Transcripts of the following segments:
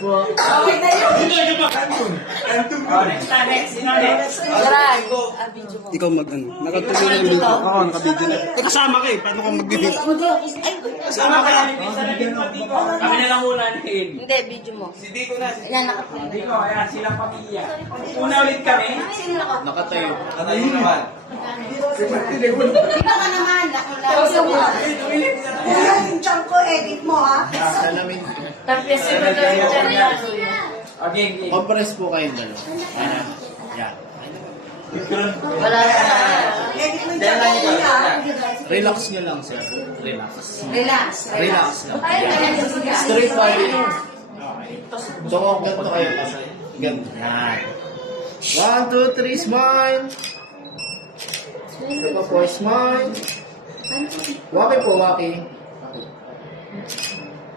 po. Okay na yun. Next. Garang. Ikaw mag-ano. Nakatuloy na yung video. Oo, nakabidyo na. Eh, kasama ka eh. Paano ka magbibidyo? Kasama ka. Kami na lang una ni Ed. Hindi, video mo. Si Dico na. Ayan, nakaplay. Dico, ayan, silang pamilya. Una ulit kami. Sino nakaplay? Nakatayo. Nakatayo naman. Dito ka naman. Ako lang. Yung chunk ko, edit mo ha. Salamin. Tapos yung mga Okay. Compress po kayong dalawa. Yan. Yan. wala na. Edit mo yung chunk ko ha. Relax nyo lang, sir. Relax. Relax. Relax lang. Ay, ganyan. Straight body. So, kung ganito kayo kasi. Ganito. Yan. 1, 2, 3, smile. Ito pa po, smile. Waki po, waki.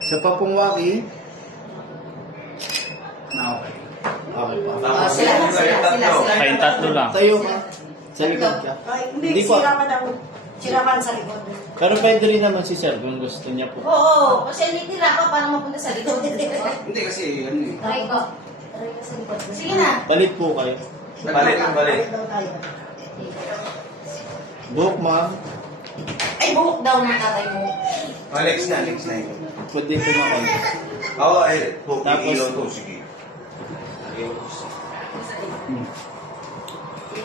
Isa pa pong waki. Okay. Okay pa. Sila. Kayong tatlo lang. Tayo ka. Sa likod ka. Hindi, Hindi po. sila pa daw. Sila pa sa likod. Pero pwede rin naman si sir kung gusto niya po. Oo, kasi nitira ka para mapunta sa likod. Hindi kasi, ano eh. Try ko. Try ko sa likod. Sige na. Palit po kayo. Balik. Balik daw tayo. Book, ma'am. Ay, buhok daw ng tatay mo. Alex na yun. Pwede po makonti. Oo, ay, Tapos- ilaw to, sige.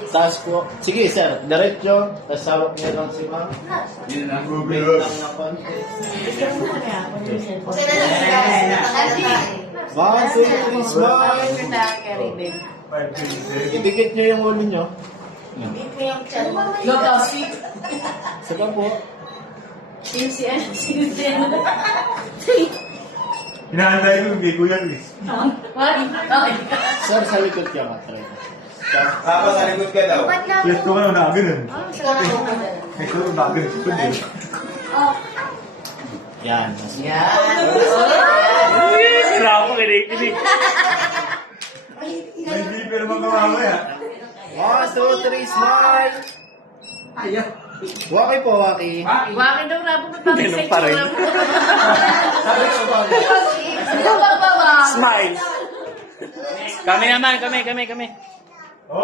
Taas po. Sige, sir. Diretso. Tapos hawak niya lang si ma'am. Yun lang. Wait lang na konti. Okay na lang. Tagal na tayo. 1, 2, 3, smile. Idikit niyo yung ulo niyo. Hindi ko yung chan mo. Saka po. Hinahantay ko yung Kuya Luis. Sir, sa likod ka ka. Try. Tapos sa likod ka daw. Yes ko nga na ganun. Ikaw na yung Ito yung bagay sa likod eh. Yan. Sila ako kinikinig. Hindi pero magkawamaya. 1, 2, 3, smile. Waki po, waki. Bakit daw rabo ka Ganun pa rin. Smile. Kami naman, kami.